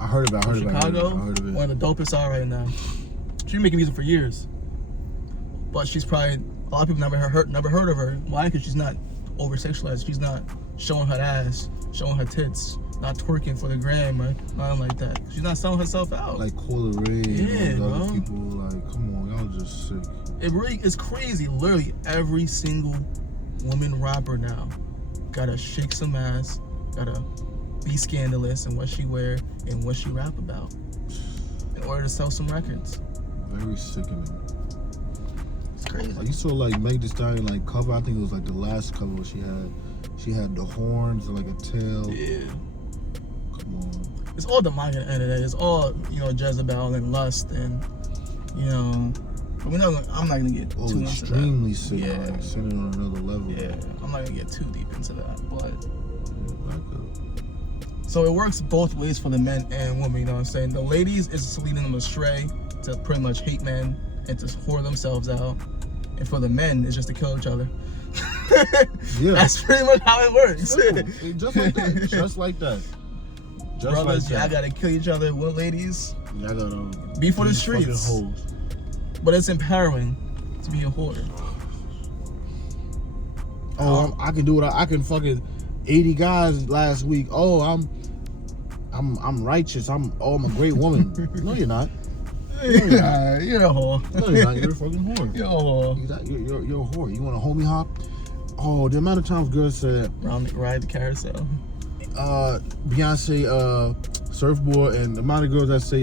I heard of it. Chicago. I heard of it. One of the dopest out right now. She's been making music for years, but she's probably a lot of people never heard of her. Why? Because she's not over sexualized. She's not showing her ass, showing her tits, not twerking for the gram or nothing like that. She's not selling herself out. Like Cola Ray and all the other people. Like, come on, y'all just sick. It really is crazy. Literally every single woman rapper now gotta shake some ass, gotta be scandalous in what she wear and what she rap about in order to sell some records. Very sickening. It's crazy. Like you saw like Meg Thee Stallion like cover. I think it was like the last cover she had. She had the horns and like a tail. Yeah. Come on. It's all demonic at the end of the day. It's all, you know, Jezebel and lust and, you know. But I'm not gonna get too into that. Extremely sick. Yeah. Like send it on another level. Yeah. I'm not gonna get too deep into that, but. Back up. So it works both ways for the men and women, you know what I'm saying? The ladies is leading them astray to pretty much hate men and to whore themselves out. And for the men, it's just to kill each other. Yeah. That's pretty much how it works. Just like that. Just like that. Just Brothers, like that. y'all gotta kill each other. Well, ladies, Y'all gotta be for the these streets. fucking hoes. But it's empowering to be a whore. Oh, I can do it. I can fucking 80 guys last week. Oh, I'm righteous. I'm a great woman. No, you're not. Yeah, you're a whore. No, you're not. You're a fucking whore. You're a whore. You're a whore. You want a homie hop? Oh, the amount of times girls said Ride the carousel. Beyonce surfboard, and the amount of girls that say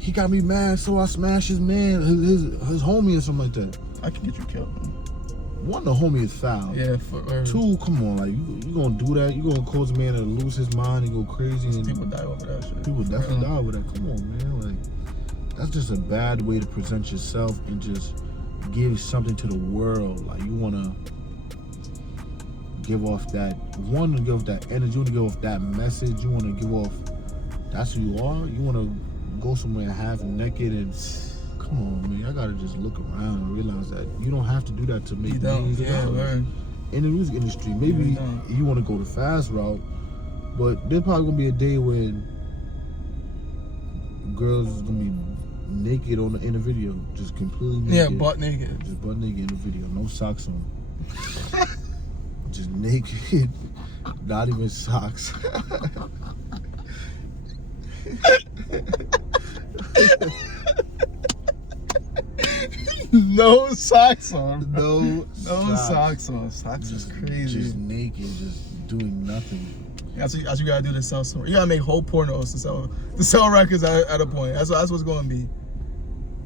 he got me mad, so I smashed his man, his homie or something like that. I can get you killed. One, the homie is foul. Yeah. Two, come on, like you gonna do that? You gonna cause a man to lose his mind and go crazy? And people die over that shit. People definitely die over that. Come on, man. Like that's just a bad way to present yourself and just give something to the world. Like you wanna give off that give off that energy. You wanna give off that message. You wanna give off that's who you are. You wanna go somewhere half naked and. Come on, man. I gotta just look around and realize that you don't have to do that to make millions of dollars. In the music industry, maybe you want to go the fast route, but there's probably gonna be a day when girls is gonna be naked in the video, just completely naked. Yeah, butt naked. Just butt naked in the video, no socks on. Just naked, not even socks. No socks on. No socks on. Socks is crazy. Just naked, just doing nothing. That's what you gotta do to sell some. You gotta make whole pornos to sell records at a point. That's what it's gonna be.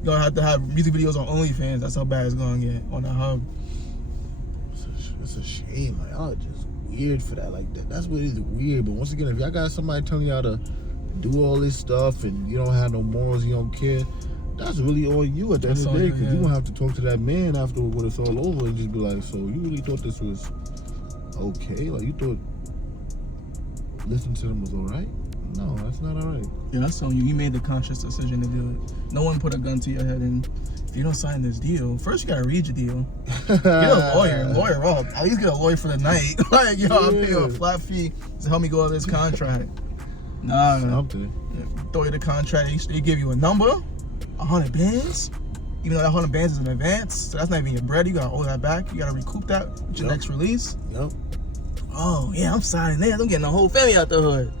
You're gonna have to have music videos on OnlyFans. That's how bad it's gonna get on the hub. It's a shame. Like, y'all just weird for that. Like that's what is weird. But once again, if y'all got somebody telling y'all to do all this stuff and you don't have no morals, you don't care, that's really on you at the end of the day. Because you're gonna have to talk to that man after when it's all over and just be like, so you really thought this was okay? Like you thought listening to them was alright? No, that's not alright. Yeah, that's on you. You made the conscious decision to do it. No one put a gun to your head, and if you don't sign this deal, first you gotta read your deal. Get a lawyer up. At least get a lawyer for the night. Like, yo, I'll pay you a flat fee to help me go over this contract. Nah, something. Throw you the contract. They give you a number, 100 bands. Even though that 100 bands is in advance, so that's not even your bread. You gotta owe that back. You gotta recoup that with your next release. Yep. Oh yeah, I'm signing that. I'm getting the whole family out the hood.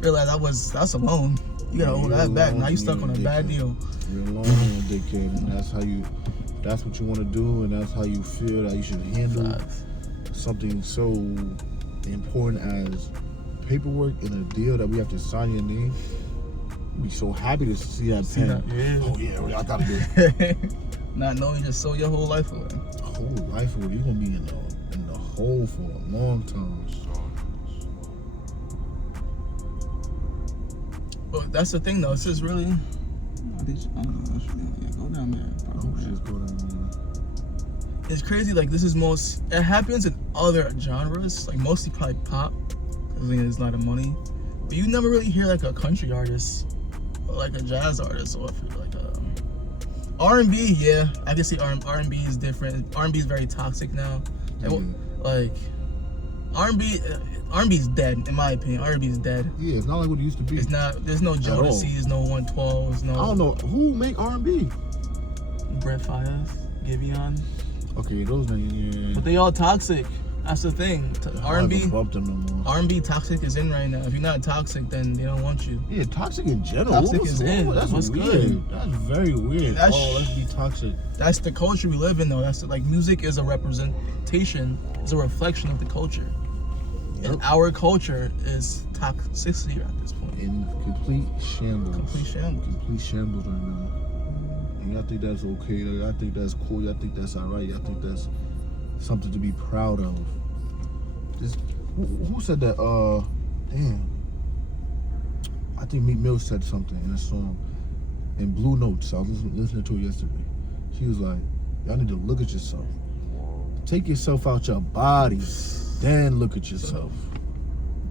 Realize that's a loan. You gotta owe that back. Now you stuck on a bad deal. You're alone, dickhead, and that's what you want to do, and that's how you feel that you should handle something so important as paperwork in a deal that we have to sign your name. Be so happy to see that pen. Yeah. Oh yeah, I gotta do it. Not knowing you just sold your whole life away. Whole life away. You're gonna be in the hole for a long time. But that's the thing, though. It's just really. Go down there. Just go down there. It's crazy. Like this is it happens in other genres, like mostly probably pop, because there's a lot of money. But you never really hear like a country artist, or like a jazz artist, or like a R&B. Yeah, I can see R&B is different. R&B is very toxic now. Like R&B is dead, in my opinion. R&B is dead. Yeah, it's not like what it used to be. It's not. There's no Jodeci's, no 112s, no. I don't know who make R&B. Brett Favre, Giveon. Okay, those names. Yeah. But they all toxic. That's the thing. R&B toxic is in right now. If you're not toxic, then they don't want you. Yeah, toxic in general. Toxic is in. That's What's weird. good? That's very weird. Let's be toxic. That's the culture we live in, though. That's like music is a representation, is a reflection of the culture. Yep. And our culture is toxicity at this point. In complete shambles. Complete shambles. Complete shambles right now. And y'all think that's okay. Y'all think that's cool. Y'all think that's alright. Y'all think that's something to be proud of. Who said that? Damn. I think Meek Mill said something in a song in Blue Notes. I was listening to it yesterday. She was like, y'all need to look at yourself. Take yourself out your body. Then look at yourself.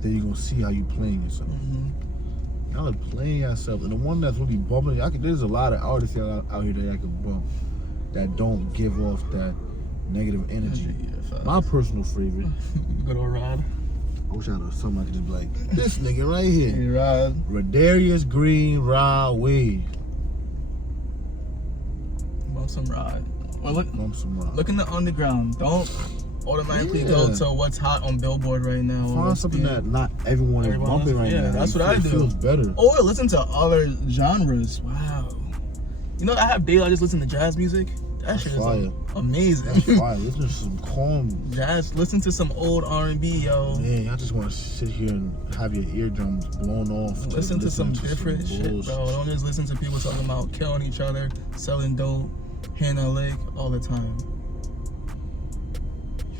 Then you're gonna see how you playing yourself. Mm-hmm. Y'all are playing yourself, and the one that's really bumping. There's a lot of artists out here that I can bump that don't give off that negative energy. Yeah, my personal favorite. Good old Rod. I wish I had somebody could just be like, this nigga right here. Hey, Rod. Rodarius Green, Rod Wave. Bump some Rod. Well, look in the underground. Don't automatically go to what's hot on Billboard right now. Find something that not everyone is bumping right now. Yeah, that's what I do. Feels better. Or listen to other genres. Wow. You know, I have days I just listen to jazz music. That shit is amazing. That's fire. Listen to some calm jazz. Listen to some old R&B, yo. Man, I just want to sit here and have your eardrums blown off. Listen to some different shit, bro. Don't just listen to people talking about killing each other, selling dope, hitting a lick all the time.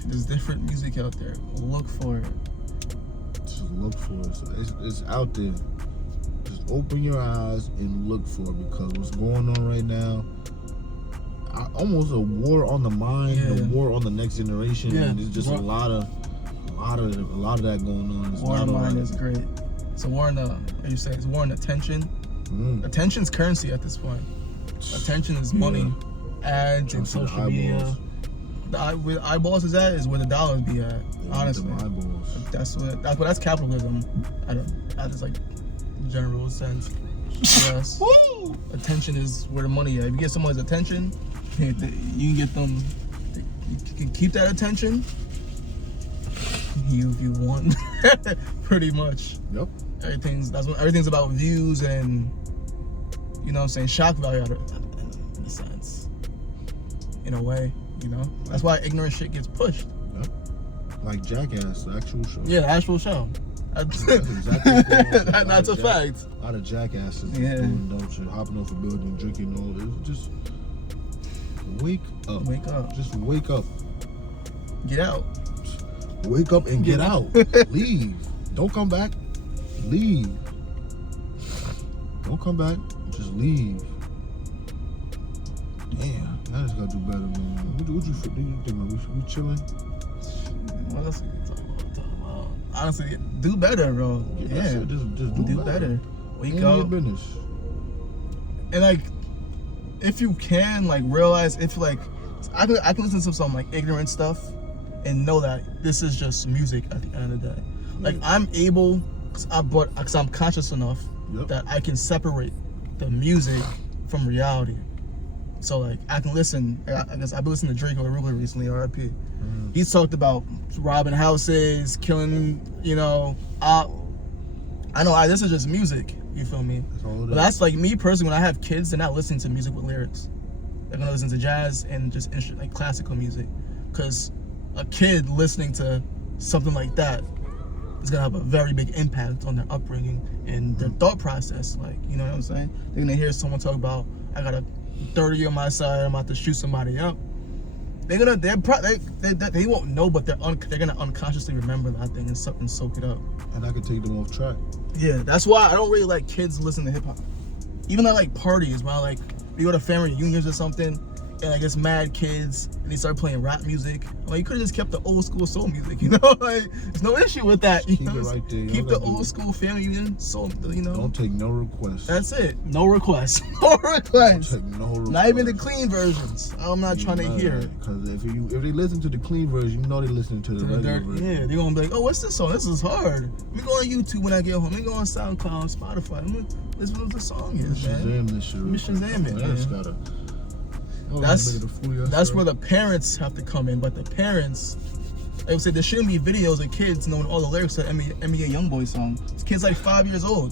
There's different music out there. Look for it. Just look for it. So it's out there. Just open your eyes and look for it, because what's going on right now, almost a war on the mind, a war on the next generation. Yeah. And there's just a lot of that going on. It's war on the mind is great. It's a war on it's a war on attention. Attention's currency at this point. Attention is money. Ads and social media. Where eyeballs is at is where the dollars be at. Honestly, that's capitalism. That is like general sense. Yes. Woo! Attention is where the money is. If you get someone's attention, you can get them. You can keep that attention. You won. Pretty much. Yep. Everything's about views and, you know what I'm saying, shock value in a sense. In a way, you know? That's why ignorant shit gets pushed. Yep. Like Jackass, the actual show. Yeah, the actual show. That's exactly That's a fact. A lot of jackasses doing dumb shit, hopping off a building, drinking all this. Just wake up. Wake up. Just wake up. Get out. Wake up and get out. Leave. Don't come back. Leave. Don't come back. Just leave. Damn, I just gotta do better, man. What you think, man? We chilling? What else we talk about? Honestly, do better, bro. Yeah. Just do better. Wake Ain't up. your business. And like, if you can, like, realize if like, I can listen to some like ignorant stuff and know that this is just music at the end of the day. Like, I'm able, cause I'm conscious enough that I can separate the music from reality. So like, I can listen. I guess I've been listening to Drake Aruba recently, R.I.P. He's talked about robbing houses, killing. You know, I know this is just music. You feel me? But that's like me personally. When I have kids, they're not listening to music with lyrics. They're gonna listen to jazz and just like classical music, because a kid listening to something like that is gonna have a very big impact on their upbringing and their thought process. Like, you know what I'm saying? They're gonna hear someone talk about, I got a 30 on my side, I'm about to shoot somebody up. They won't know, but they're gonna unconsciously remember that thing and soak it up. And I can take them off track. Yeah, that's why I don't really like kids listen to hip hop. Even at like parties, when like we go to family reunions or something, and I guess mad kids, and they start playing rap music. Like, you could have just kept the old school soul music, you know? Like, there's no issue with that. Keep it right there. Keep the old school family reunion soul, you know? Don't take no requests. That's it. No requests. No requests. Don't take no requests. Not even the clean versions. I'm not trying to hear it. Because if they listen to the clean version, you know they listening to the regular version. Yeah, they're going to be like, oh, what's this song? This is hard. Let me go on YouTube when I get home. Let me go on SoundCloud, Spotify. This is what the song is, man. Shazam this shit. Shazam it, man. That's where the parents have to come in. But the parents, I would say, there shouldn't be videos of kids knowing all the lyrics to NBA YoungBoy song. This kid's like 5 years old.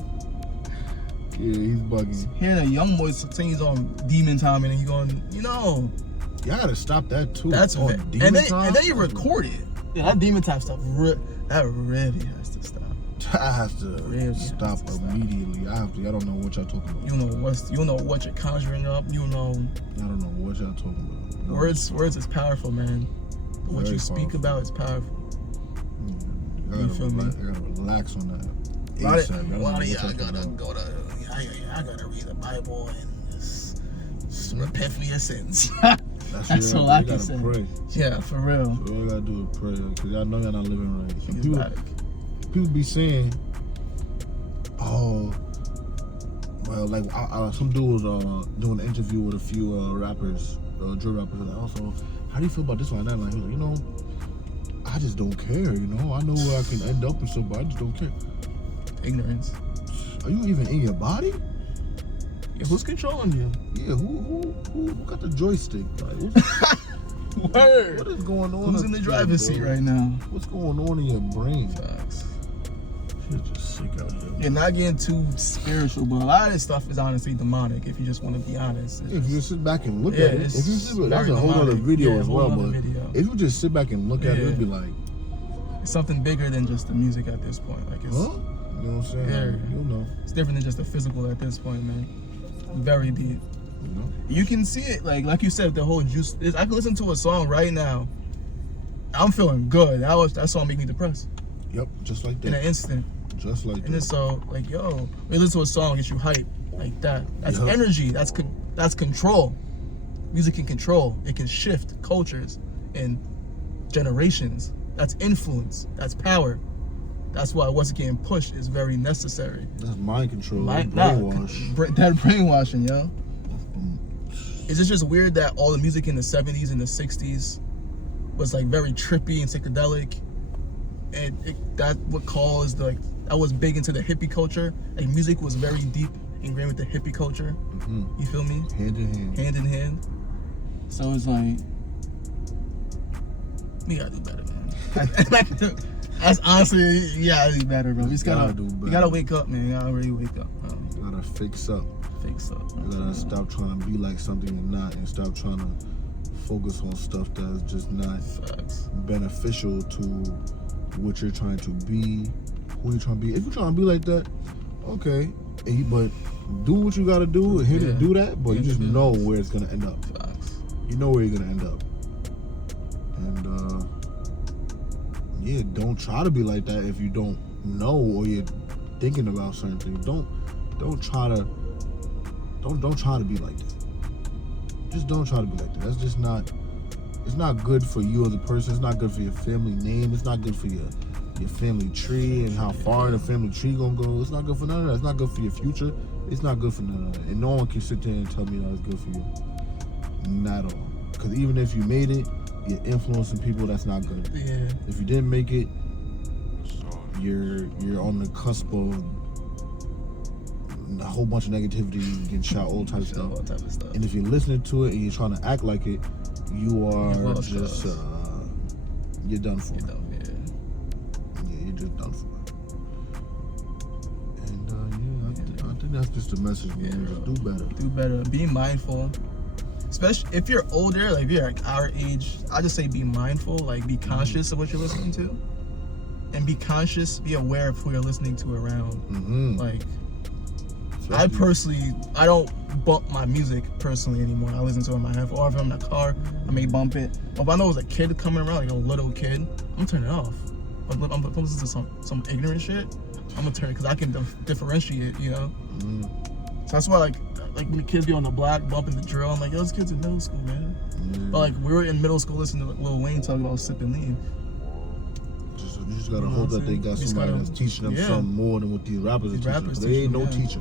Yeah, he's bugging. Hearing a YoungBoy sing he's on Demon Time, and then you going, you know. Y'all gotta stop that too. That's on and then you record it. Yeah, that Demon Time stuff, that really has to stop. I have to stop immediately. I don't know what y'all talking about. You know what you're conjuring up. You know. I don't know what y'all talking about. No. Words is powerful, man. What you speak about is powerful. You feel me? I gotta relax on that. I gotta read the Bible and just repent for your sins. That's all I can say. Pray. Yeah, for real. So all you gotta do is pray, because y'all know y'all not living right. People be saying, oh, well, like some dude was doing an interview with a few rappers, drill rappers, and also, how do you feel about this one and that? Like, he was like, you know, I just don't care, you know? I know where I can end up and stuff, but I just don't care. Ignorance. Are you even in your body? Yeah, who's controlling you? Yeah, who got the joystick? Like, Word. What is going on? Who's in the driver's seat right now? What's going on in your brain? Facts. Shit's just sick out there. You're not getting too spiritual, but a lot of this stuff is honestly demonic, if you just want to be honest. If you sit back and look at it, that's a whole other video as well, but if you just sit back and look at it, it'd be like, it's something bigger than just the music at this point. Like, it's, huh? You know what I'm saying? Yeah. You'll know. It's different than just the physical at this point, man. Very deep. You can see it, like you said, the whole juice. I can listen to a song right now. I'm feeling good. That song make me depressed. Yep, just like that. In an instant. Just like that. And it's so like, yo, we listen to a song, get you hype like that. That's energy. That's control. Music can control. It can shift cultures and generations. That's influence. That's power. That's why what's getting pushed is very necessary. That's mind control. Brainwash. That brainwashing, yo. Is it just weird that all the music in the 70s and the 60s was like very trippy and psychedelic, and that what caused that was big into the hippie culture? Like, music was very deep ingrained with the hippie culture. You feel me? Hand in hand. Hand in hand. So it's like, we gotta do better, man. That's honestly, you gotta do better, bro. We just gotta do better. You gotta wake up, man. You gotta really wake up. You gotta fix up. Fix up. You gotta stop trying to be like something you're not, and stop trying to focus on stuff that's just not beneficial to what you're trying to be, who you're trying to be. If you're trying to be like that, okay, but do what you gotta do and hit it, do that, but you just know where it's gonna end up. You know where you're gonna end up. And yeah, don't try to be like that if you don't know or you're thinking about certain things. Don't try to be like that. Just don't try to be like that. That's just not, it's not good for you as a person. It's not good for your family name. It's not good for your family tree and how far the family tree gonna go. It's not good for none of that. It's not good for your future. It's not good for none of that. And no one can sit there and tell me that it's good for you. Not at all. Because even if you made it, you're influencing people. That's not good. Yeah. If you didn't make it, you're on the cusp of a whole bunch of negativity, getting shot, all type of stuff. And if you're listening to it and you're trying to act like it, you are just you're done for. Yeah, you're just done for. And I think that's just the message, man. Just do better. Do better. Be mindful. Especially if you're older, like if you're like our age, I just say be mindful, like be conscious of what you're listening to, and be conscious, be aware of who you're listening to around. Like, I don't bump my music personally anymore. I listen to it in my headphones, or if I'm in the car, I may bump it. But if I know there's a kid coming around, like a little kid, I'm turning it off. I'm listening to some ignorant shit, I'm gonna turn it because I can differentiate, you know. So that's why like when the kids be on the block bumping the drill, I'm like, yo, those kids in middle school, man. But like we were in middle school listening to Lil Wayne talk about sipping lean. You just gotta hope that they got somebody that's teaching them something more than what these rappers are teaching. They ain't no teacher.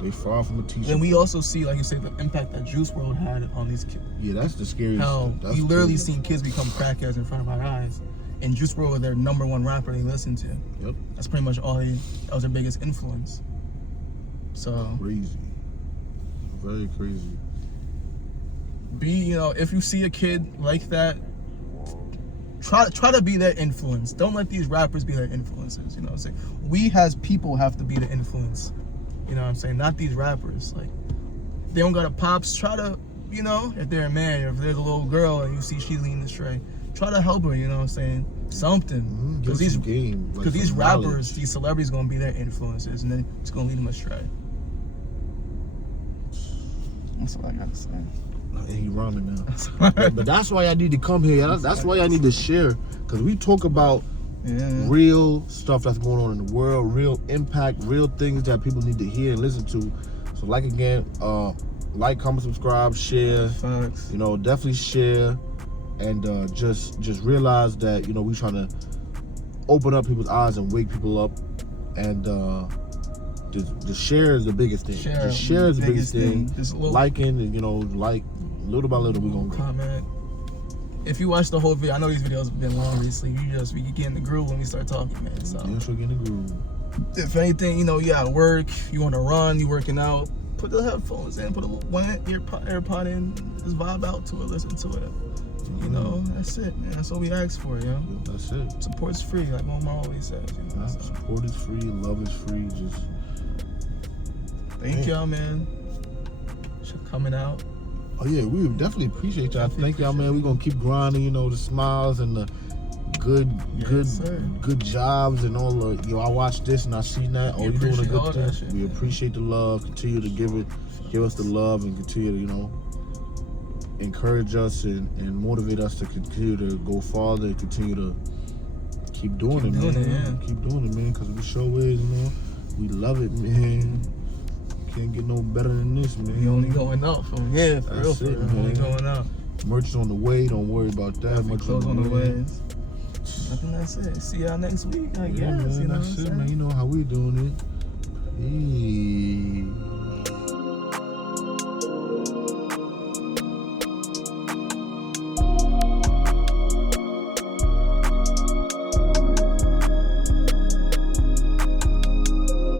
They far from a teacher. And we also see, like you say, the impact that Juice WRLD had on these kids. Yeah, that's the scariest. How we literally seen kids become crackheads in front of our eyes, and Juice WRLD was their #1 rapper they listened to. Yep. That's pretty much all that was their biggest influence. So crazy. Very crazy. If you see a kid like that, try to be their influence. Don't let these rappers be their influences. You know what I'm saying? We as people have to be the influence. You know what I'm saying? Not these rappers. Like, they don't got a pops. Try to, if they're a man or if there's a little girl and you see she's leading astray, try to help her. You know what I'm saying? Something. Because these rappers, these celebrities, gonna be their influences, and then it's gonna lead them astray. That's all I gotta say. And he rhyming now. But that's why I need to come here. That's why I need to share. Because we talk about real stuff that's going on in the world, real impact, real things that people need to hear and listen to. So like, comment, subscribe, share. Facts. Definitely share. And just realize that, we trying to open up people's eyes and wake people up. And the share is the biggest thing. The share is the biggest thing. Liking and like little by little we gonna comment. If you watch the whole video, I know these videos have been long recently. You get in the groove when we start talking, man. So get in the groove. If anything, you at work, you want to run, you working out, put the headphones in, put one AirPod in, just vibe out to it, listen to it. That's it, man. That's all we ask for, yo. That's it. Support's free, like Omar always says. Support is free, love is free. Just thank y'all, man, for coming out. Oh yeah, we definitely appreciate y'all. Thank y'all, man. We're gonna keep grinding, the smiles and the good jobs and all the I watched this and I seen that. Oh, you doing a good thing. We appreciate the love. Continue to give us the love and continue to, encourage us and motivate us to continue to go farther and continue to keep doing it, man. Keep doing it, man, because the show is, we love it, man. Can't get no better than this, man. We only going up from here, for real. Only going up. Merch is on the way. Don't worry about that. Merch on the way. I think that's it. See y'all next week, I guess. Man, that's it, man. You know how we doing it. Hey.